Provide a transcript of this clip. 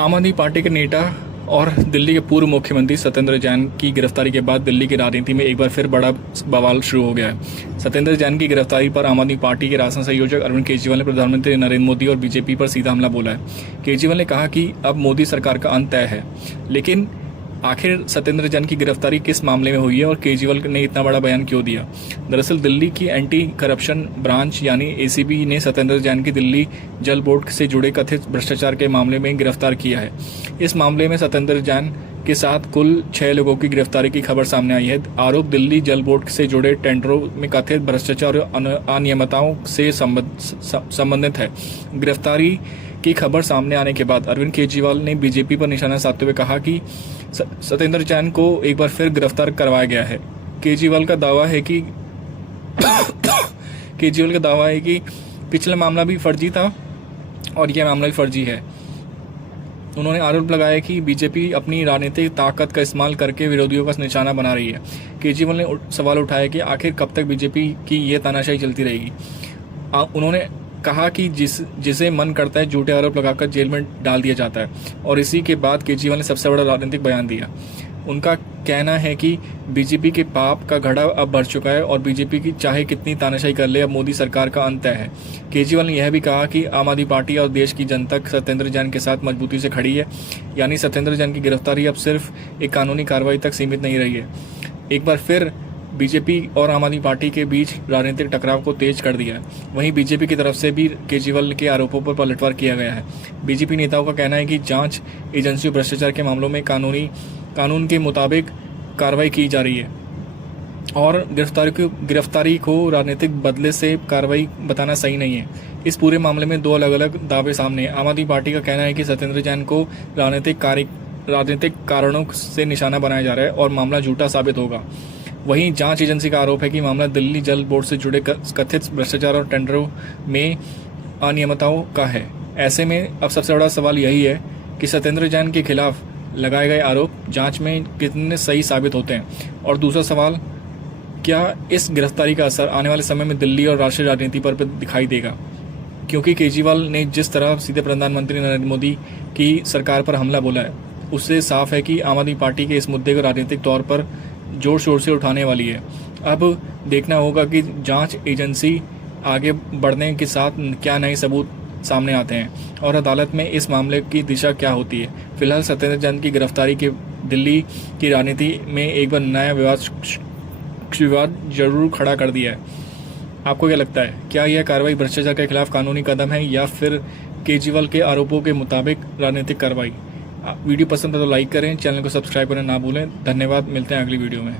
आम आदमी पार्टी के नेता और दिल्ली के पूर्व मुख्यमंत्री सत्येंद्र जैन की गिरफ्तारी के बाद दिल्ली की राजनीति में एक बार फिर बड़ा बवाल शुरू हो गया है। सत्येंद्र जैन की गिरफ्तारी पर आम आदमी पार्टी के राष्ट्रीय संयोजक अरविंद केजरीवाल ने प्रधानमंत्री नरेंद्र मोदी और बीजेपी पर सीधा हमला बोला है। केजरीवाल ने कहा कि अब मोदी सरकार का अंत तय है, लेकिन आखिर सत्येंद्र जैन की गिरफ्तारी किस मामले में हुई है और केजरीवाल ने इतना बड़ा बयान क्यों दिया? दरअसल दिल्ली की एंटी करप्शन ब्रांच यानी एसीबी ने सत्येंद्र जैन की दिल्ली जल बोर्ड से जुड़े कथित भ्रष्टाचार के मामले में गिरफ्तार किया है। इस मामले में सत्येंद्र जैन के साथ कुल 6 लोगों की गिरफ्तारी की खबर सामने आई है। आरोप दिल्ली जल बोर्ड से जुड़े टेंडरों में कथित भ्रष्टाचार और अनियमितताओं से संबंधित है। गिरफ्तारी की खबर सामने आने के बाद अरविंद केजरीवाल ने बीजेपी पर निशाना साधते हुए कहा कि सत्येंद्र जैन को एक बार फिर गिरफ्तार करवाया गया है। केजरीवाल का दावा है कि पिछला मामला भी फर्जी था और यह मामला भी फर्जी है। उन्होंने आरोप लगाया कि बीजेपी अपनी राजनीतिक ताकत का इस्तेमाल करके विरोधियों का निशाना बना रही है। केजरीवाल ने सवाल उठाया कि आखिर कब तक बीजेपी की ये तानाशाही चलती रहेगी। उन्होंने कहा कि जिसे मन करता है झूठे आरोप लगाकर जेल में डाल दिया जाता है, और इसी के बाद केजरीवाल ने सबसे बड़ा राजनीतिक बयान दिया। उनका कहना है कि बीजेपी के पाप का घड़ा अब भर चुका है और बीजेपी की चाहे कितनी तानाशाही कर ले, अब मोदी सरकार का अंत तय है। केजरीवाल ने यह भी कहा कि आम आदमी पार्टी और देश की जनता सत्येंद्र जैन के साथ मजबूती से खड़ी है, यानी सत्येंद्र जैन की गिरफ्तारी अब सिर्फ एक कानूनी कार्रवाई तक सीमित नहीं रही है। एक बार फिर बीजेपी और आम आदमी पार्टी के बीच राजनीतिक टकराव को तेज कर दिया है। वहीं बीजेपी की तरफ से भी केजरीवाल के आरोपों पर पलटवार किया गया है। बीजेपी नेताओं का कहना है कि जांच एजेंसियों भ्रष्टाचार के मामलों में कानून के मुताबिक कार्रवाई की जा रही है और गिरफ्तारी को राजनीतिक बदले से कार्रवाई बताना सही नहीं है। इस पूरे मामले में 2 अलग अलग दावे सामने हैं। आम आदमी पार्टी का कहना है कि सत्येंद्र जैन को राजनीतिक कारणों से निशाना बनाया जा रहा है और मामला झूठा साबित होगा। वहीं जांच एजेंसी का आरोप है कि मामला दिल्ली जल बोर्ड से जुड़े कथित भ्रष्टाचार और टेंडरों में अनियमितताओं का है। ऐसे में अब सबसे बड़ा सवाल यही है कि सत्येंद्र जैन के खिलाफ लगाए गए आरोप जांच में कितने सही साबित होते हैं, और दूसरा सवाल, क्या इस गिरफ्तारी का असर आने वाले समय में दिल्ली और राष्ट्रीय राजनीति पर दिखाई देगा? क्योंकि केजरीवाल ने जिस तरह सीधे प्रधानमंत्री नरेंद्र मोदी की सरकार पर हमला बोला है, उससे साफ है कि आम आदमी पार्टी के इस मुद्दे को राजनीतिक तौर पर जोर शोर से उठाने वाली है। अब देखना होगा कि जांच एजेंसी आगे बढ़ने के साथ क्या नए सबूत सामने आते हैं और अदालत में इस मामले की दिशा क्या होती है। फिलहाल सत्येंद्र जैन की गिरफ्तारी के दिल्ली की राजनीति में एक बार नया विवाद जरूर खड़ा कर दिया है। आपको क्या लगता है, क्या यह कार्रवाई भ्रष्टाचार के खिलाफ कानूनी कदम है या फिर केजरीवाल के आरोपों के मुताबिक राजनीतिक कार्रवाई? वीडियो पसंद है तो लाइक करें, चैनल को सब्सक्राइब करना ना भूलें। धन्यवाद, मिलते हैं अगली वीडियो में।